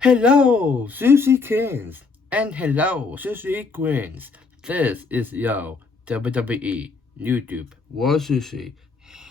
Hello, Sushi Kings, and hello, Sushi Queens. This is your WWE YouTube World Sushi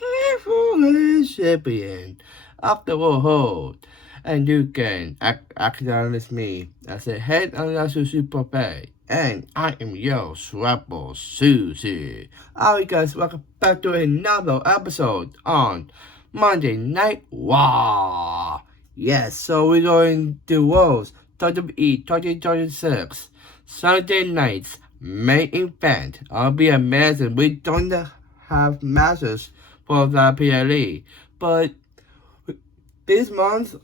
Heavyweight Champion of the world, and you can acknowledge me as a head of the Sushi Buffet, and I am your Swapple Sushi. Alright guys, welcome back to another episode on Monday Night Raw. Yes, so we're going to Worlds WWE 2026 Sunday night's main event. I'll be amazing. We don't have matches for the PLE, but this month,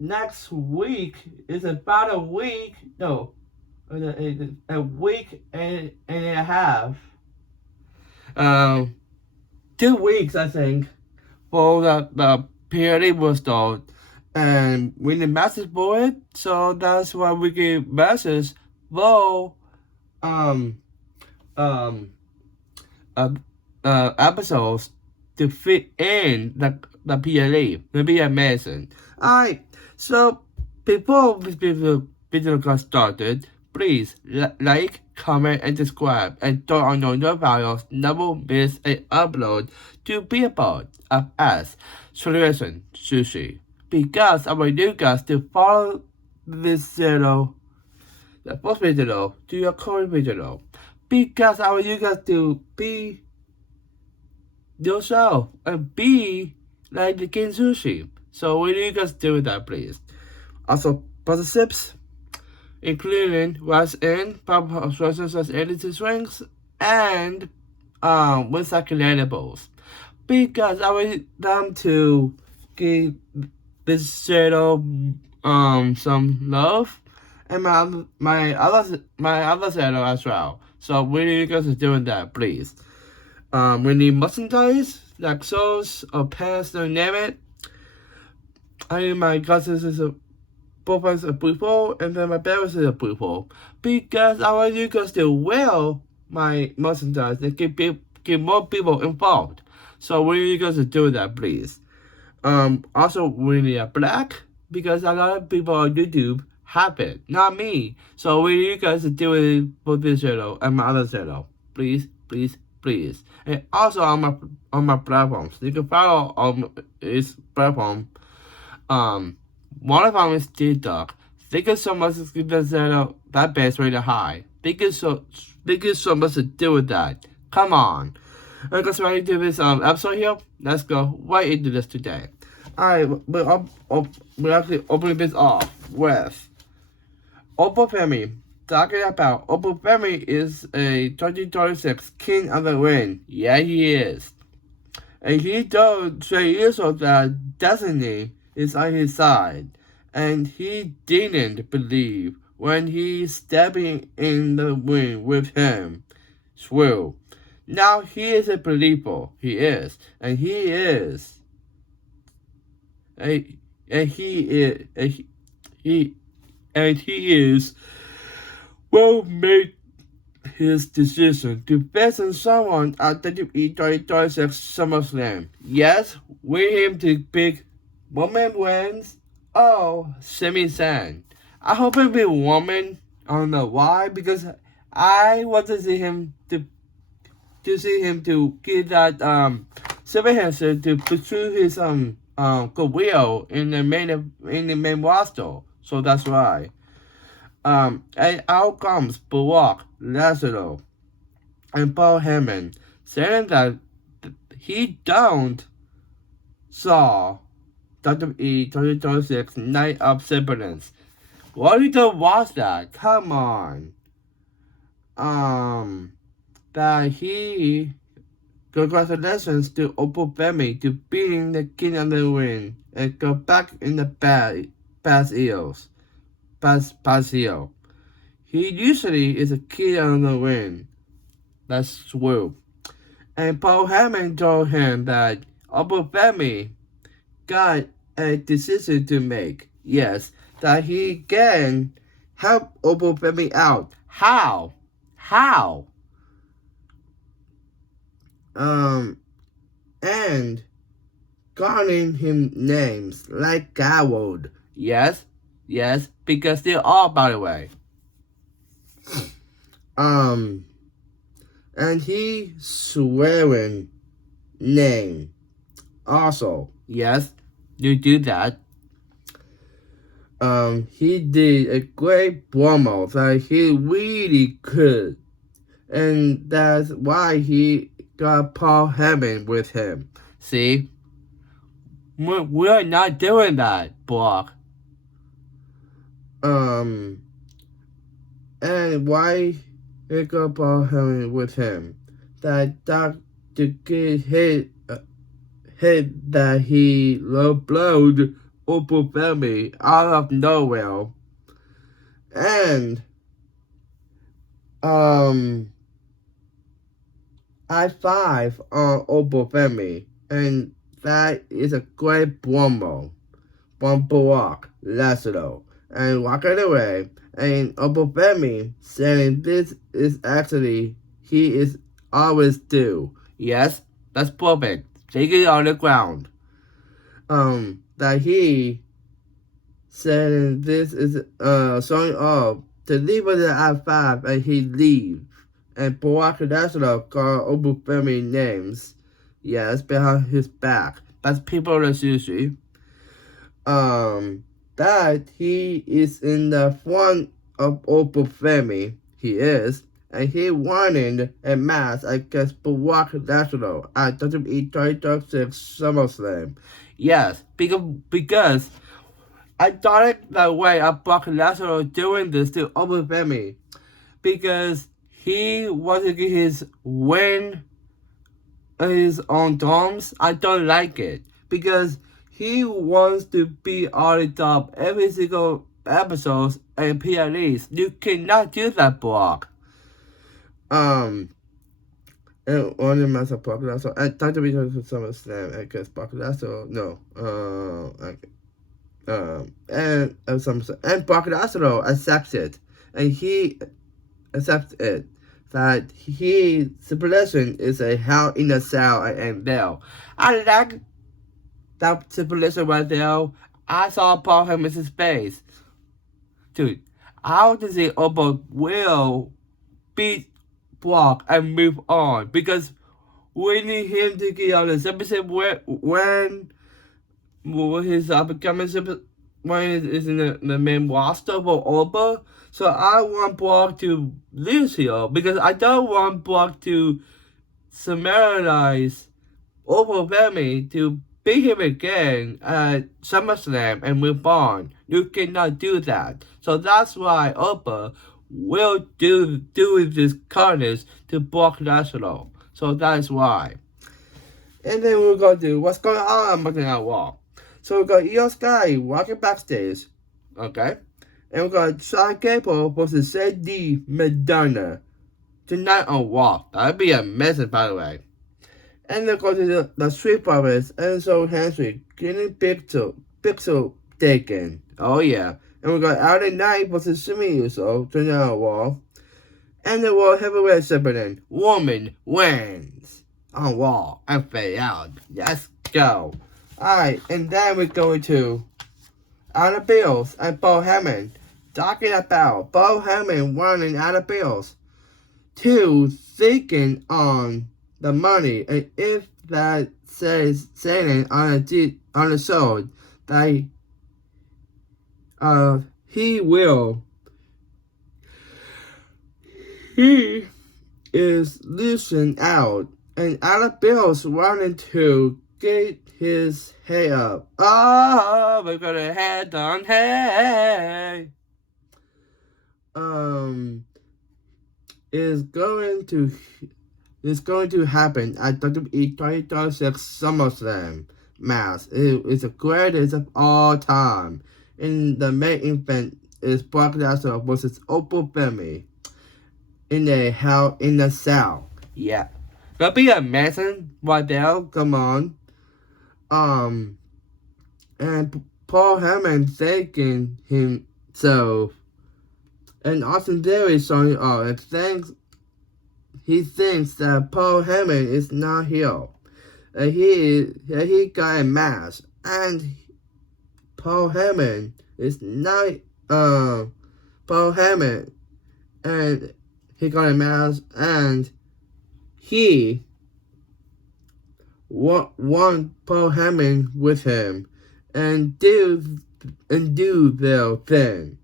next week is about a week. No, a week and a half. 2 weeks, I think, for the period will start. And we need message for it, so that's why we give messages for um um episodes to fit in the PLE. It'll be amazing. Alright, so before this video got started, please like, comment, and subscribe, and turn on your notifications. Never miss an upload to be a part of us. Solution Sushi. Because I want you guys to follow this channel, the first video to your current video. Because I want you guys to be yourself and be like the King Sushi. So will you guys do that, please? Also, partnerships, including what's in, pop sources as edited strings, and with calculables. Because I want them to give this channel some love, and my other channel as well. So will you guys doing that, please? We need merchandise, like sauce or pants, don't name it. I mean, my cousins is both of us a purple, and then my parents is a purple. Because I want you guys to wear my merchandise and get more people involved. So will you guys do that, please? Also, we need a black, because a lot of people on YouTube have it, not me. So will you guys do it for this channel and my other channel? Please, please, please. And also on my platforms. You can follow on this platform. One of them is TikTok. Thank you so much for keeping the channel that base really high. Thank you so much to do with that. Come on. Alright guys, ready to do this episode here? Let's go right into this today. Alright, we're actually opening this off with Oppo Femi. Talking about Oppo Femi is a 2026 King of the Ring. Yeah, he is. And he told Trey Uso that Destiny is on his side. And he didn't believe when he stepping in the ring with him. Swill. Now he is a believer. He is. And he is. And he is well made his decision to face someone at WWE 2026 SummerSlam. Yes, we him to pick Woman wins. Oh, Sami Zayn. I hope it be woman. I don't know why, because I want to see him to get that Sami Zayn to pursue his career in the main roster. So that's why. And out comes Brock Lesnar and Paul Heyman saying that he don't saw WWE 2026 Night of Siblings. Why you don't watch that? Come on. That he congratulations to Oppo Femi to being the King of the Ring and go back in the past years. Past year. He usually is a King of the Ring. That's true. And Paul Heyman told him that Oppo Femi got a decision to make. Yes, that he can help Oppo Femi out. How? And calling him names like coward Yes, because they are, by the way. And he swearing name also. Yes, you do that. He did a great promo that he really could. And that's why he got Paul Heyman with him. See? We're not doing that, Brock. And why he got Paul Heyman with him? That Dr. Kid hit that he blowed Opal Family out of nowhere. And I5 on Opal Family, and that is a great promo from Brock Lesnar and walking away. And Opal Family saying this is actually he is always due. Yes, that's perfect. Take it on the ground. That he said this is showing up to leave with the I5 and he leaves. And Brock Lesnar called Opal Family names. Yes, behind his back. That's people that usually. That he is in the front of Opal Family. He is. And he wanted a match against Brock Lesnar at WWE 2026 SummerSlam. Yes, because I thought it that way of Brock Lesnar doing this to Opal Family. Because he wants to get his win on his own terms. I don't like it. Because he wants to be on the top every single episode and PLEs. You cannot do that, Brock. And on the match of Brock Lesnar, I thought to be talking to SummerSlam against Brock Lesnar. No, and Brock Lesnar accepts it, and he accepts it that his stipulation is a Hell in a Cell and there. I like that stipulation right there. I saw Paul Heyman's face. Dude, how does it Opal will beat Brock and move on? Because we need him to get on the championship when his upcoming when is in the main roster for Opal. So I want Brock to lose here because I don't want Brock to summarize Opal Family to beat him again at SummerSlam and move on. You cannot do that. So that's why Opal will do this carnage to Brock Lesnar. So that's why. And then we're going to do what's going on Monday Night Raw. So we got Io Sky walking backstage. Okay? And we got Shawn Gable versus Sadie Madonna tonight on Raw. That'd be amazing, by the way. And then go to the Street Profits, Enzo Henry getting Pixel taken. Oh yeah. And we got LA Knight versus Jimmy Uso tonight on Raw. And the World Heavyweight Champion woman wins on Raw and fade out. Let's go. Alright, and then we're going to Anna Bills and Paul Heyman talking about Paul Heyman running out of bills to thinking on the money, and if that says saying on the show that he is losing out, and Anna Bills wanting to get his hair up. Oh, we're gonna head on hay. Is going to happen at WWE 2026 SummerSlam match. It's the greatest of all time. And the main event is Brock Lesnar versus Opal Family in a Hell in a Cell. Yeah. That'd be amazing right there. Come on. And Paul Heyman thanking himself. And Austin Theory showing up and he thinks that Paul Heyman is not here. And he got a mask. And Paul Heyman It's not Paul Hammond, and he got a mask, and he want Paul Hammond with him, and do their thing.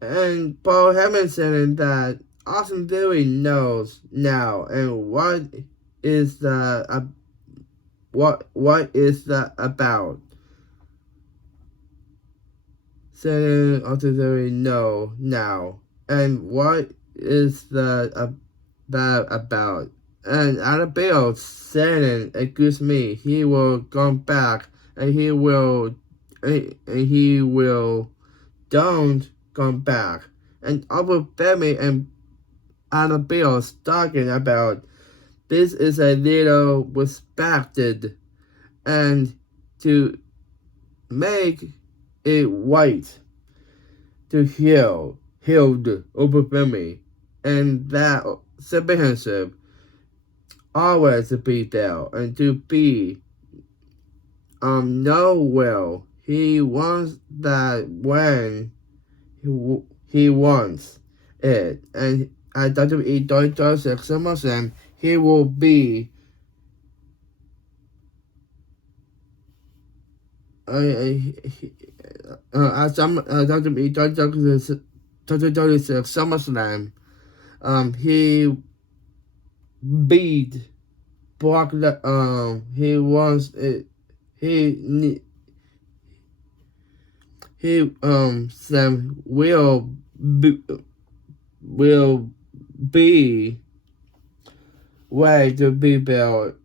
And Paul Hammond said that Austin Theory knows now, and what is that about? Saying Austin Theory know now, and what is that about? And Adam Bale saying, "Excuse me, he will come back, and he will don't come back." And Albert Bellamy and Adam Bale talking about this is a little respected, and to make it white, to healed Albert Bellamy, and that championship always to be there and to be know well. He wants that when he wants it, and at WWE 2026 SummerSlam he will be at WWE 2026 SummerSlam. He beat Brock. He wants it. Sam will be way to be built,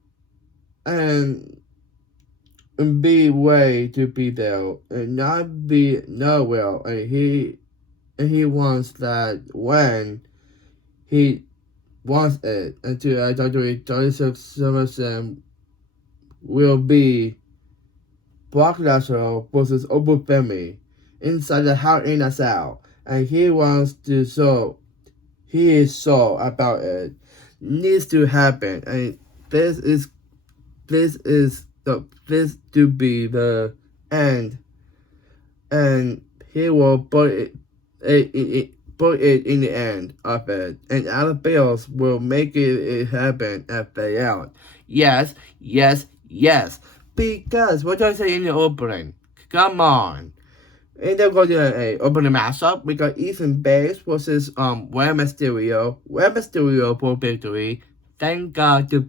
and be way to be there, and not be nowhere. And he wants that when he wants it. Until I thought WWE 36 SummerSlam will be Brock Lesnar versus Albert Bellamy inside the Hell in a Cell, and he wants to show. He is sure about it. Needs to happen, and this to be the end, and he will put it in the end of it, and Adam Bills will make it happen at the end. Yes, because what do I say in the opening? Come on. And they're going to a opening matchup. We got Ethan Bates versus Rey Mysterio. Rey Mysterio for victory. Thank God to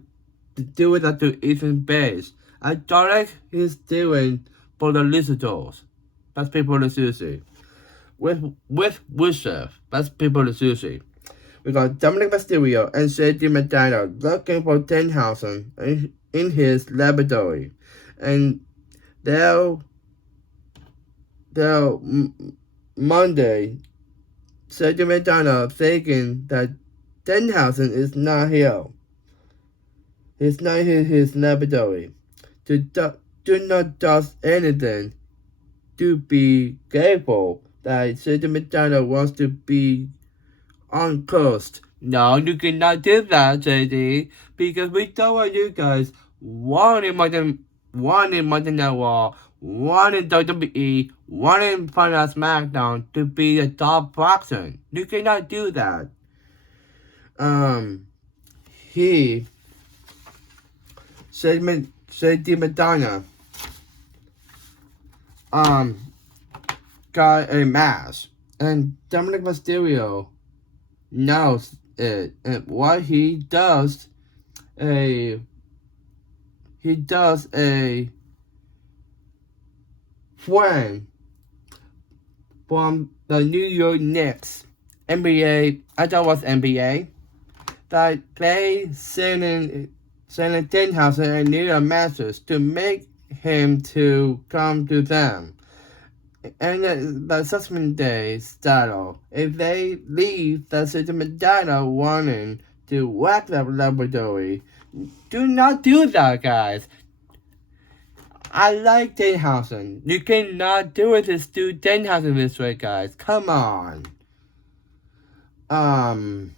do it to Ethan Bates. I don't like he's doing for the Luchadors. That's people to sushi. With Rusev. That's people to sushi. We got Dominic Mysterio and JD McDonald looking for Danhausen in his laboratory. And they'll Monday, JD McDonald thinking that Danhausen is not here. He's not in his laboratory. Do not do anything. To be careful that JD McDonald wants to be on coast. No, you cannot do that, JD, because we don't want you guys wanting Monday Night Raw, wanting WWE, wanting Fun on SmackDown to be the top person. You cannot do that. JD Madonna got a mask, and Dominic Mysterio knows it, and what he does a friend from the New York Knicks NBA. I thought it was NBA that they sending Danhausen and New York Masters to make him to come to them. And the Sussman Day style. If they leave the system Madonna wanting to whack the laboratory, do not do that, guys. I like Danhausen. You cannot do it to Danhausen this way, guys. Come on. And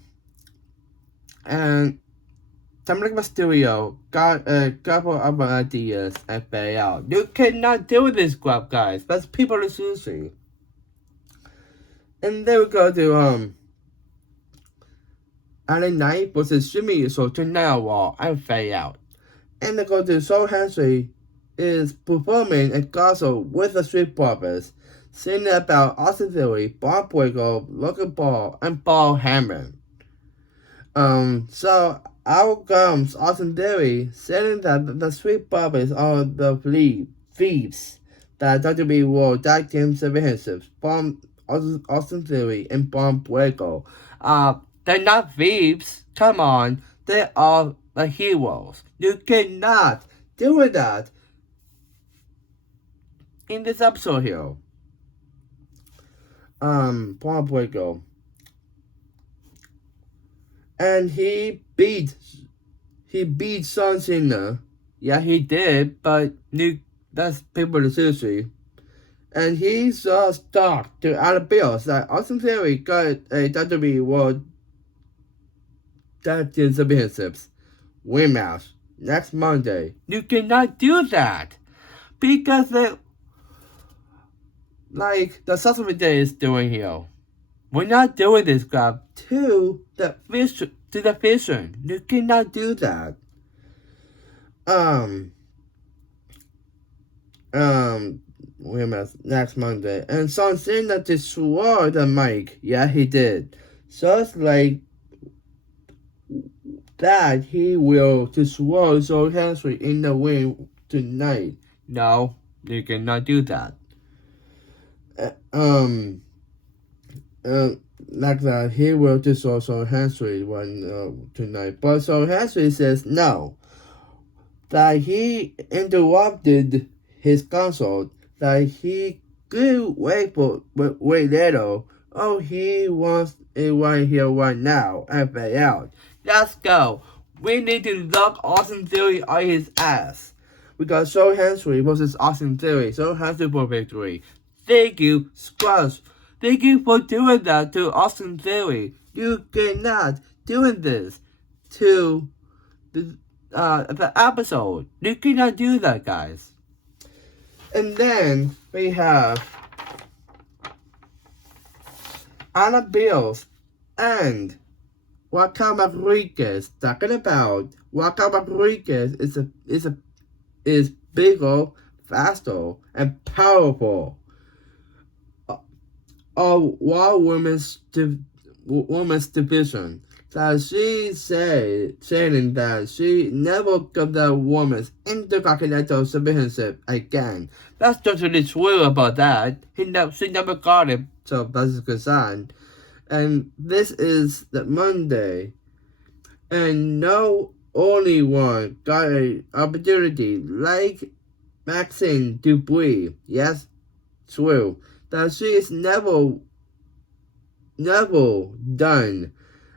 Dominic Mysterio got a couple of ideas and fail out. You cannot deal with this crap, guys. That's people are sushi. And then we go to LA Knight versus Jimmy Uso to Raw and fail out. And they go to Soul Henry is performing a castle with the Street Profits, singing about Austin Theory, Bob Breaker, Logan Paul, and Paul Heyman. So out comes Austin Theory saying that the Street Profits are the thieves that WWE World Tag Team Championships from Austin Theory and Bob Breaker. They're not thieves. Come on, they are the heroes. You cannot deal with that in this episode here. Paul Breaker. And he beat John Cena. Yeah, he did, but that's people to see. And he saw talk to Adam Bills that Austin Theory got a WWE World Tag Team Championships win match next Monday. You cannot do that because the Sesame Day is doing here. We're not doing this crap to the vision. You cannot do that. Wait a minute, next Monday. And John Cena destroyed the mic. Yeah, he did. Just like that, he will destroy Joe Henry in the ring tonight. No, you cannot do that. Like that, he will destroy Joe Henry tonight. But Joe Henry says no. That he interrupted his consult. That he could wait later. Oh, he wants it right here, right now, and fail out. Let's go. We need to lock Austin Theory on his ass. We got Joe Henry versus Austin Theory. Joe Henry for victory. Thank you, Scrubs. Thank you for doing that to Austin Theory. You cannot doing this to the episode. You cannot do that, guys. And then we have Anna Bills and Raquel Rodriguez talking about Raquel Rodriguez is bigger, faster, and powerful. Wild women's division. That she saying that she never got the women's Intercontinental Championship again. That's totally true about that. She never got it, so that's a good sign. And this is the Monday, and no only one got an opportunity like Maxine Dupree. Yes, true. That she is never done.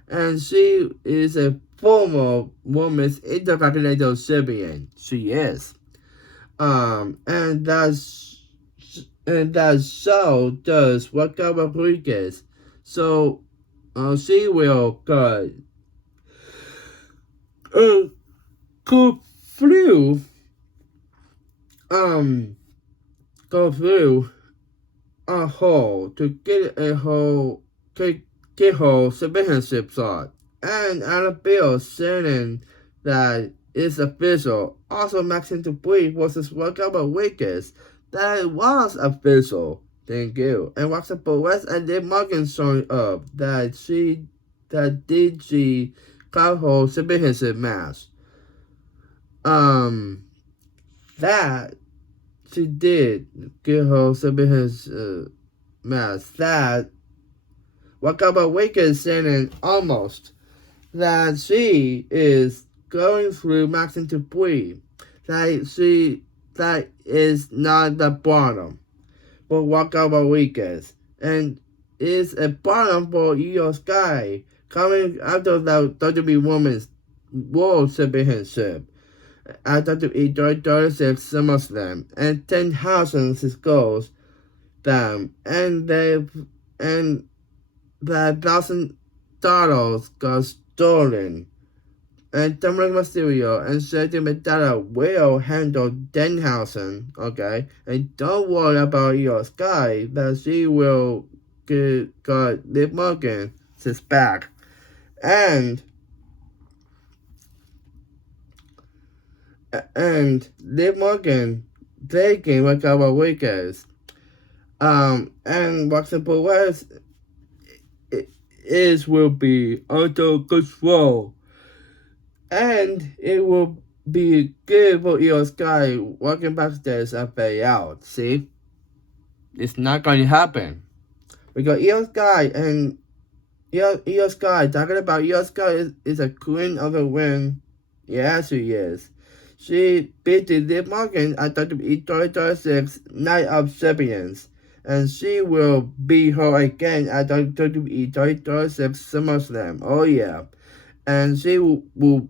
And she is a former women's Intercontinental Champion. She is. And that show does Raquel Rodriguez. So she will go through a hole to get her championship shot. And Anna Bill saying that it's official. Also, Maxine Dupree versus Raquel Rodriguez. That was official. Thank you. And Roxanne Perez and Dave Morgan showing up that she got her championship match. That she did get her championship match. That Raquel Rodriguez saying almost that she is going through Maxine Dupree. That is not the bottom for Raquel Rodriguez, and is a bottom for Io Sky coming after the WWE Women's World Championship at WWE 36 SummerSlam, and 10,000 goals them, and the $1,000 got stolen, and Dominic Mysterio and Cedric Medalla will handle Danhausen, okay? And don't worry about Io Sky, that she will got Liv Morgan's back. And Liv Morgan taking Raquel Rodriguez. And Roxanne Perez will be under control. And it will be good for Io Sky walking backstage and fade out. See? It's not going to happen. We got Io Sky and Io Sky. Talking about Io Sky is a queen of the ring. Yeah, she is. She beat Liv Morgan at WWE 2026 Night of Champions. And she will beat her again at WWE 2026 SummerSlam. Oh yeah. And she will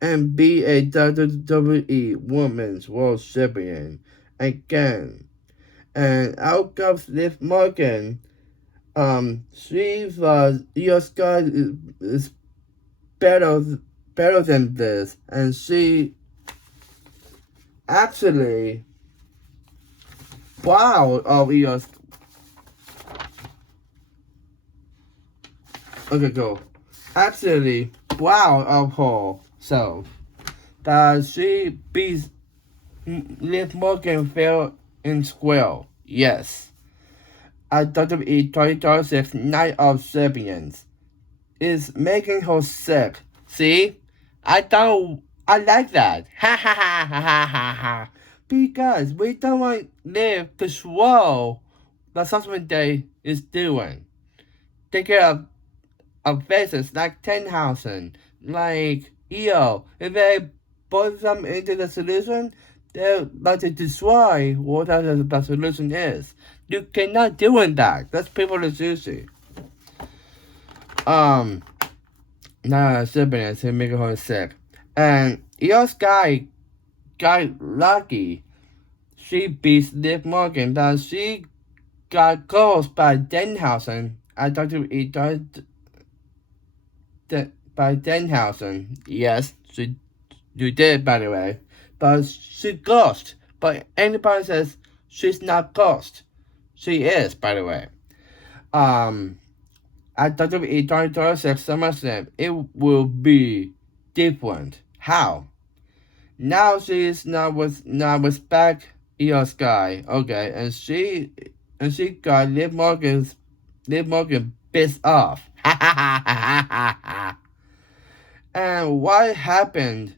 be a WWE Women's World Champion again. And out comes Liv Morgan. She was Io Sky is better than this, and she actually wow of Io. Okay, go. Actually, wow of her. So that she beats Liv Morgan fair and square. Yes. At WWE 2026 Night of Champions is making her sick. See? I like that. Ha ha ha ha ha ha ha. Because we don't want Liv to control the Judgment Day is doing. Take care of faces like Tenhausen, like Io. If they put them into the solution, they're about to destroy whatever the solution is. You cannot do that. That's people is easy. Now siblings to make her sick. And Io Sky got lucky. She beats Liv Morgan, but she got caused by Danhausen. I thought by Danhausen. Yes, you did, by the way. But she ghost. But anybody says she's not ghost. She is, by the way. At WWE 2026 SummerSlam, it will be different. How? Now she is not with back Io Sky. Okay, and she got Liv Morgan pissed off. Ha ha ha ha ha ha. And what happened?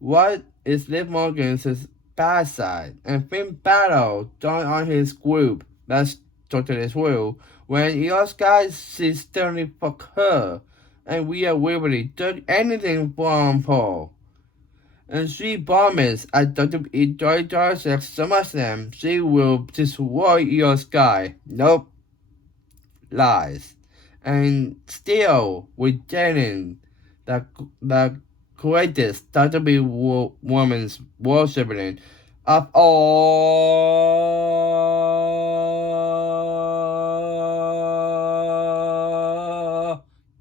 What is Liv Morgan's bad side? And Finn Balor joined on his group. That's totally true. When Io Sky she's sternly fuck her, and Rhea Ripley took anything from her. And she promised at WWE 2026 SummerSlam she will destroy Io Sky. Nope. Lies. And still retaining the greatest WWE Women's World Champion of all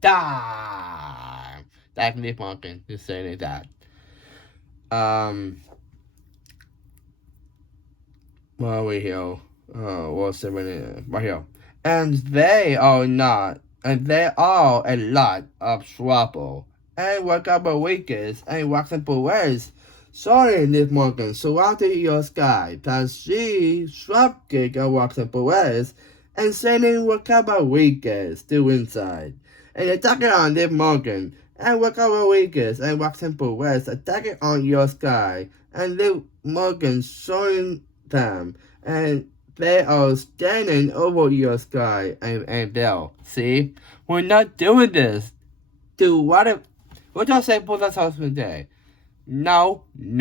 time. That's Liv Morgan just saying that. Where are we here? World Champion right here. And they are a lot of trouble. And Raquel Rodriguez and Roxanne Perez sorry Liv Morgan surrounded Io Sky that she dropkicked Roxanne Perez and sending Raquel Rodriguez to inside. And attacking on Liv Morgan and Raquel Rodriguez and Roxanne Perez attacking on Io Sky and Liv Morgan showing them and they are standing over Io Sky and Bill. See? We're not doing this. Do what y'all say for the Husband Day? No. We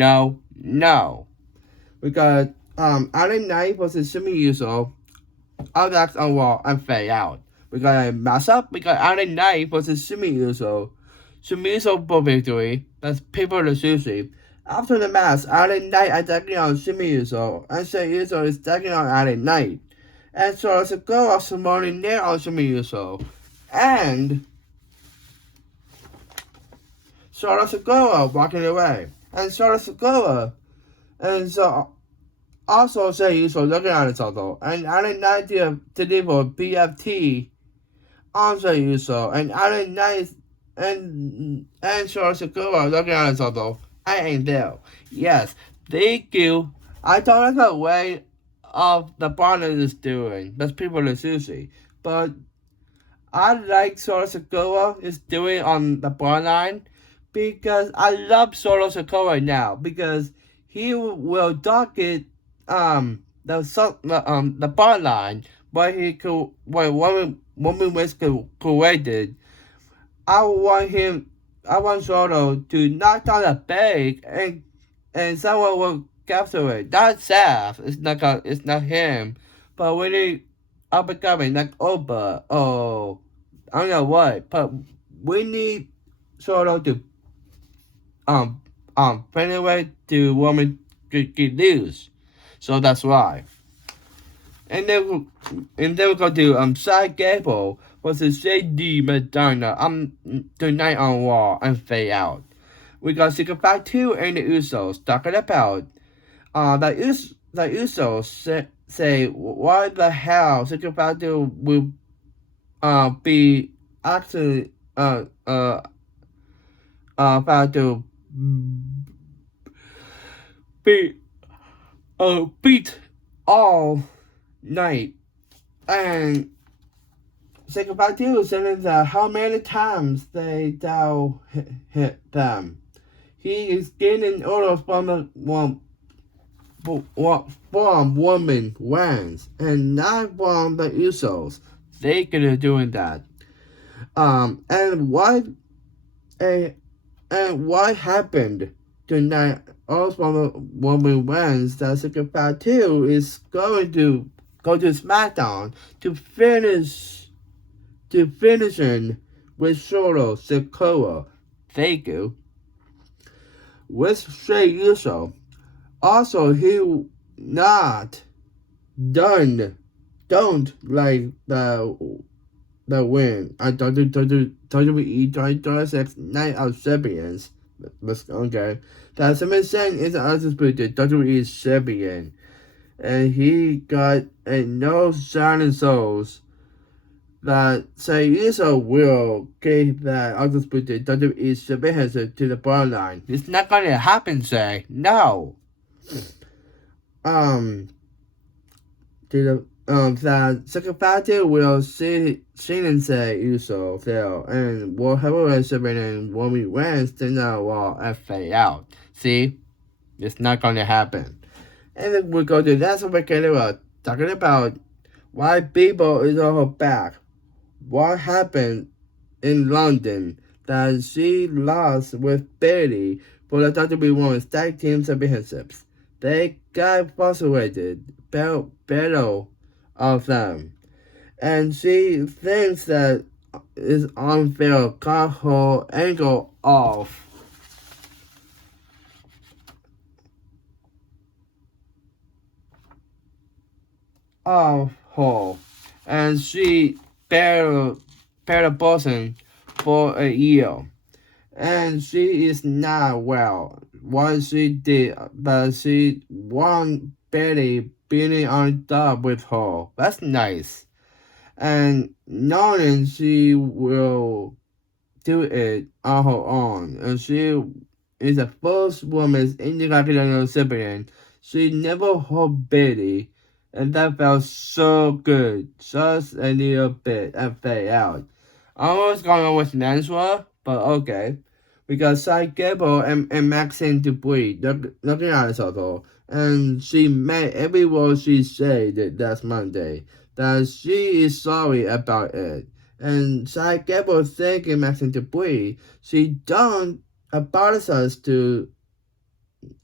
got Adam Knight versus Jimmy Uso. All that's on Raw and fade out. We got a matchup. We got Adam Knight versus Jimmy Uso. Jimmy Uso for victory. That's people the sushi. After the match, Adam Knight attacking on Jimmy Uso, and Jey Uso is attacking on Adam Knight. And so it's a go of summoning near on Jimmy Uso. And Sora Segura walking away. And Sora Segura and so also say you so looking at it also. And I didn't like to deliver BFT also you so. And I didn't like and Sora Segura looking at it also. I ain't there. Yes, thank you. I thought that's a way of the partner is doing. That's people in sushi. But I like Sora Sokoa is doing on the bar line because I love Sora Sokoa now because he will target the bar line where he could where woman was created. I want Sora to knock down the bag and someone will capture it. Not Saf. It's not him. But when he up and coming like Oba, oh, I don't know what. But we need Sora to find a way to woman to get loose. So that's why. And then we go to Side Gable versus JD Madonna tonight on Raw and Fade Out. We got Secret Fight 2 and the Usos talking about the Usos say why the hell Secret Fight 2 will be actually about to be beat all night. And Secret Fight 2 saying that how many times they down hit them. He is getting orders from the woman wins and not from the Usos. They gonna doing that. And what happened tonight? Also from the woman wins that Secret Fight 2 is going to go to SmackDown to finish with Solo Sikoa. Thank you. With Shay Uso. Also, he not don't like the win. I don't do WWE 2026 Night of Champions. Okay. That Sami Zayn is an undisputed WWE champion. And he got a no shining souls that say Uso will give that undisputed WWE championship to the bottom line. It's not gonna happen, say. No. That Second Fight 2 will see and say Uso fail and World Heavyweight Champion and Roman Reigns to now Raw and Fade Out. See? It's not gonna happen. And then we go to that's what we're talking about why people is on her back. What happened in London that she lost with Bayley for the WWE Women's Tag Team Championships. They got frustrated, battle of them. And she thinks that it's unfair, cut her ankle off. Of her. And she battled Boston for a year. And she is not well. What she did, but she won Betty beating on top with her. That's nice. And knowing she will do it on her own. And she is the first woman in the Intercontinental Champion. She never hurt Betty. And that felt so good. Just a little bit and Fade Out. I was going with Nanswa, but okay. We got Cy Gable and Maxine Dupree looking at us all. And she made every word she said last Monday. That she is sorry about it. And Cy Gable thanking Maxine Dupree. She don't apologize to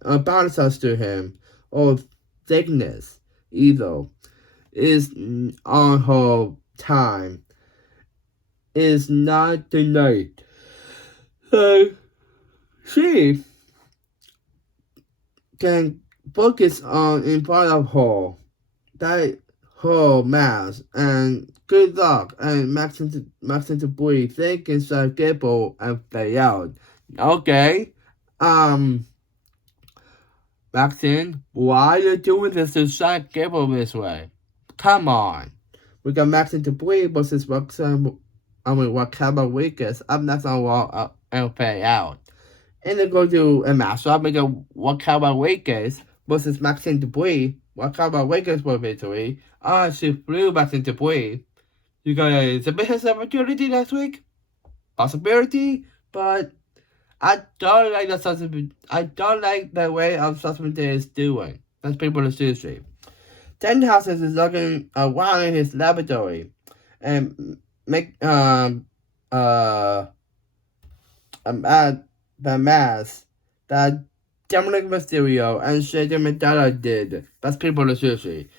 him or thickness either. Is on her time. Is not tonight. So she can focus on in front of her that her mask and good luck and Maxine Dupree thinking Cy Gable and Fade Out. Okay. Maxine, why are you doing this to Shaq Gable this way? Come on. We got Maxine Debris versus Wakaba Wickers up next on Wall LPA out. And they go to a matchup. We got Wakaba Wickers versus Maxine Debris. Wakaba Wickers for victory. She flew Maxine Debris. You got a business opportunity next week? Possibility, but I don't like the Sussman. I don't like the way Sussman is doing. That's people in the street. Denhausen is looking around in his laboratory and make the mask that Dominic Mysterio and Shady Madonna did. That's people in the street.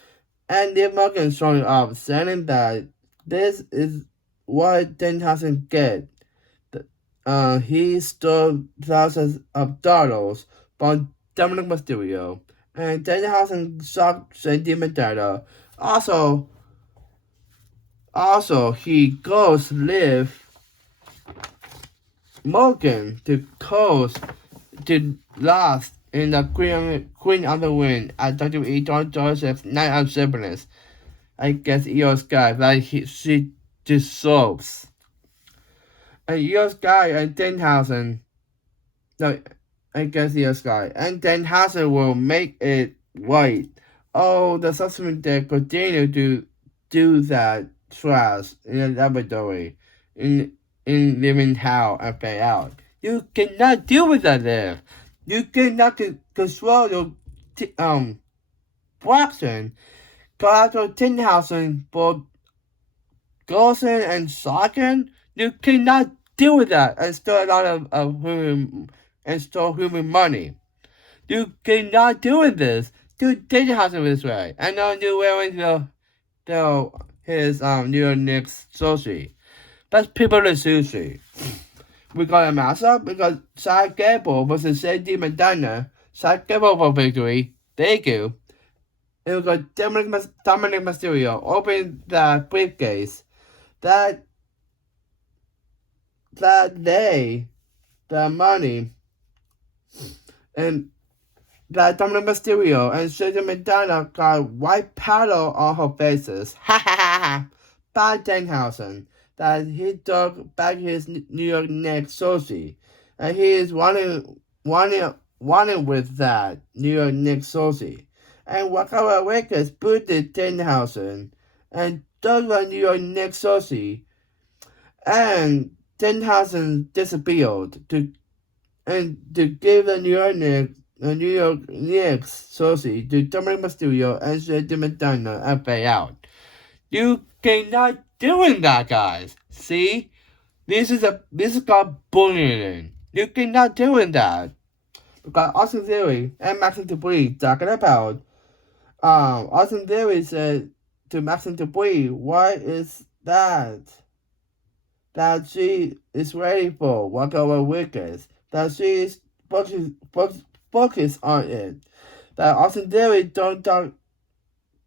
And Liv Morgan showing up saying that this is what Denhausen get. He stole thousands of dollars from Dominic Mysterio, and Danhausen shocked Shady Madonna. Also, he goes Liv Morgan to last in the Queen of the Wind at WWE 2026 Night of Siblings. I guess Io Sky that she dissolves. And Io Sky and Denhausen. No, I guess Io Sky. And Denhausen will make it right. Oh, the subsequent day continue to do that trash in the laboratory. In living hell and pay out. You cannot deal with that there. You cannot control your fraction. After 10,000 for Golson and Socken, you cannot deal with that and steal a lot of human money. You cannot do with this. Do 10,000 this way. And now you're wearing his New York Knicks sushi. That's people in sushi. We got a matchup because Shaq Gable versus Shady Madonna. Shaq Gable for victory. Thank you. And we got Dominic Mysterio open the briefcase. That day, the money, and that Dominic Mysterio and Shady Madonna got white powder on her faces. Ha ha ha ha. By Danhausen. That he took back his New York Knicks sushi. And he is wanting with that New York Knicks sushi. And Wakaba Wakers booted Danhausen and took the New York Knicks sushi. And Danhausen disappeared to give the New York Knicks sushi to Dominic Mysterio and Shady Madonna and pay out. You cannot doing that, guys. See, this is called bullying. You cannot doing that. Because Austin Theory and Maxine Debris talking about Austin Theory said to Maxine Debris, what is that? That she is ready for Walkover Wickers. That she is focused on it. That Austin Theory don't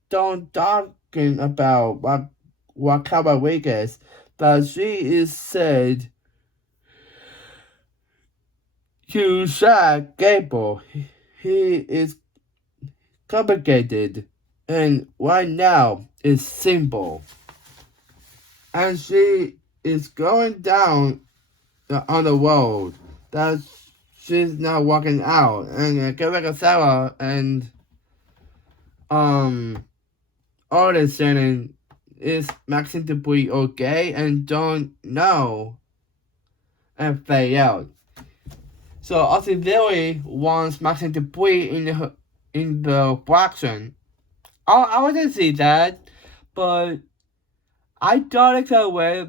talking about Wakaba Wickers. That she is said to Shaq Gable. He is complicated and right now is simple. And she is going down on the road. That she's not walking out. And Quebec Sarah and all this saying is Maxine Debris okay and don't know and fade out. So Austin Theory wants Maxine Debris in the fraction. I wouldn't see that, but I don't like the way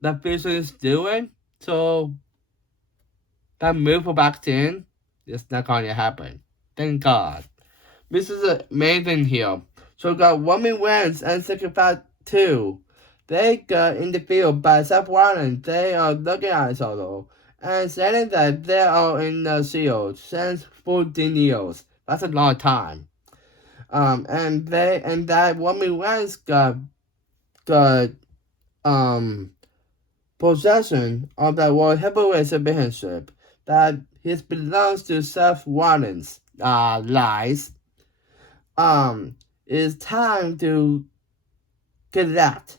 that Fisher is doing. So that move for Maxine is not going to happen. Thank God. This is amazing here. So we got women wins and second fight 2. They got in the field by Seth Rollins. They are looking at each other and saying that they are in the shield since 14 years. That's a long time. And that woman wins got possession of the World Heavyweight Championship. that his belongs to Seth Rollins. Lies. It's time to collect.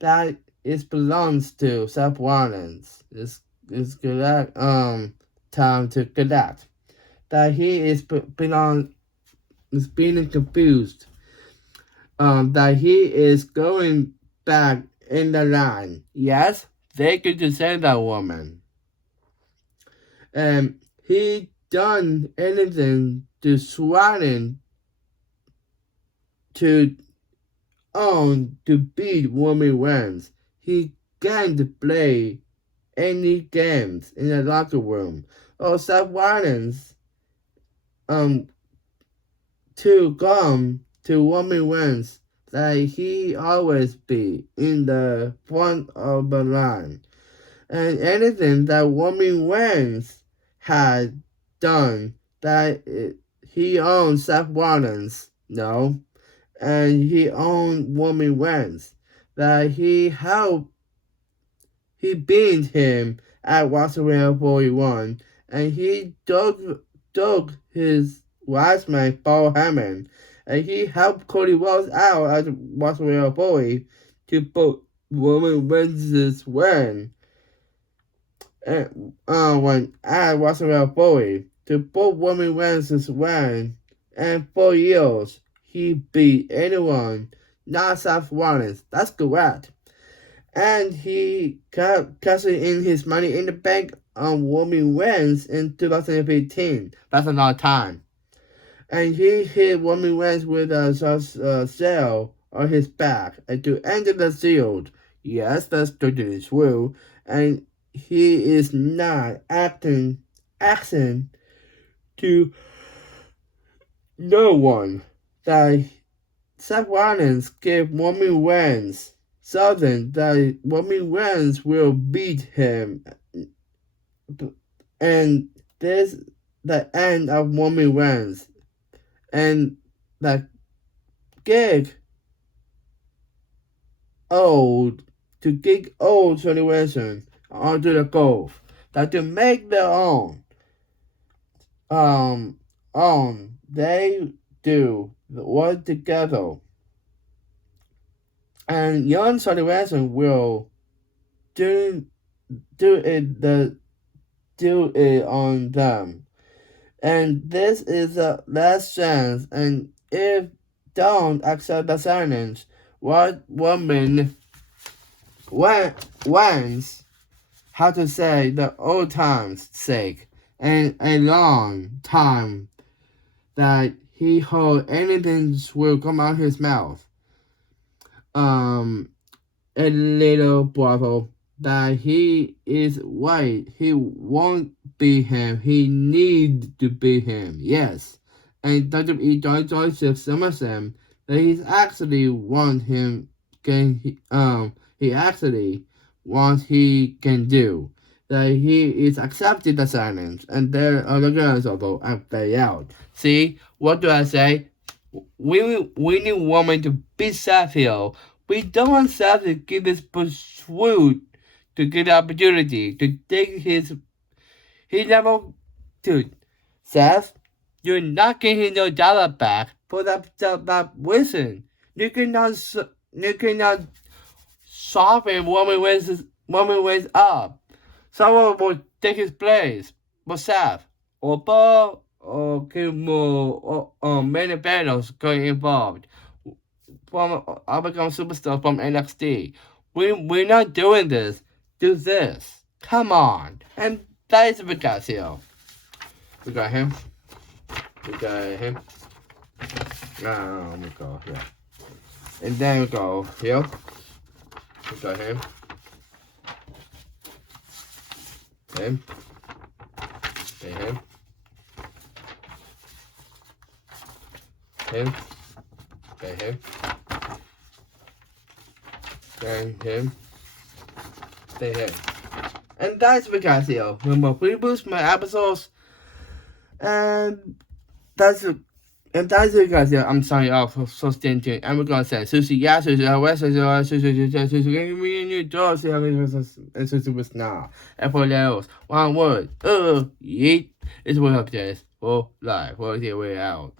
That it belongs to Seth Rollins. It's correct. Time to collect. That he is is being confused. That he is going back in the line. Yes, they could defend that woman. And he done anything to Sweden to beat Roman Reigns. He can't play any games in the locker room. Seth Rollins to come to Roman Reigns that he always be in the front of the line. And anything that Roman Reigns had done that he owns Seth Rollins, no. And he owned Roman Reigns. That he beat him at WrestleMania 41. And he dug his last man, Paul Heyman. And he helped Cody Rhodes out at WrestleMania 40 to put Roman Reigns' win. And when at WrestleMania 40 to put Roman Reigns' win, and for years he beat anyone, not Seth Rollins. That's correct. And he kept cashing in his Money in the Bank on Roman Reigns in 2015. That's another time. And he hit Roman Reigns with a sail on his back and to enter the Shield. Yes, that's totally true. And he is not acting to no one that Seth Rollins gave Roman Reigns something that Roman Reigns will beat him. And this the end of Roman Reigns. And that gig old generation onto the goal. That to make their own they do work together. And young generation will do it on them. And this is the last chance, and if don't accept the challenge, what woman wants how to say the old time's sake, and a long time that he heard anything will come out his mouth. A little brother that he is right. He won't be him. He needs to be him. Yes. And WWE John Joseph SummerSlam that he's actually want him he actually wants he can do. That he is accepted the challenge and there are the girls although and play out. See, what do I say? We need woman to beat Seth Hill. We don't want Seth to give this pursuit to get the opportunity to take he never dude. Seth, you're not getting your dollar back for that reason. You cannot soften Roman Reigns up. Someone will take his place. But Seth or Paul or Kimmo or many battles going involved. From I become superstar from NXT. We're not doing this. Do this. Come on. And that is Ricasio. We got him. We got him. We go here. And then we go here. We got him. Him. And him. Him. And him. And him. Stay here. And that's Ricasio. Remember, reboost my episodes. And that's If that's it, guys, yeah, I'm signing off. So stay tuned. And we're gonna say Susie, yeah, Susie, West, Susie, can we in your door? See how many and Susie was now. And for else, one word. Yeet. It's what up, Dennis. For life. For the way out.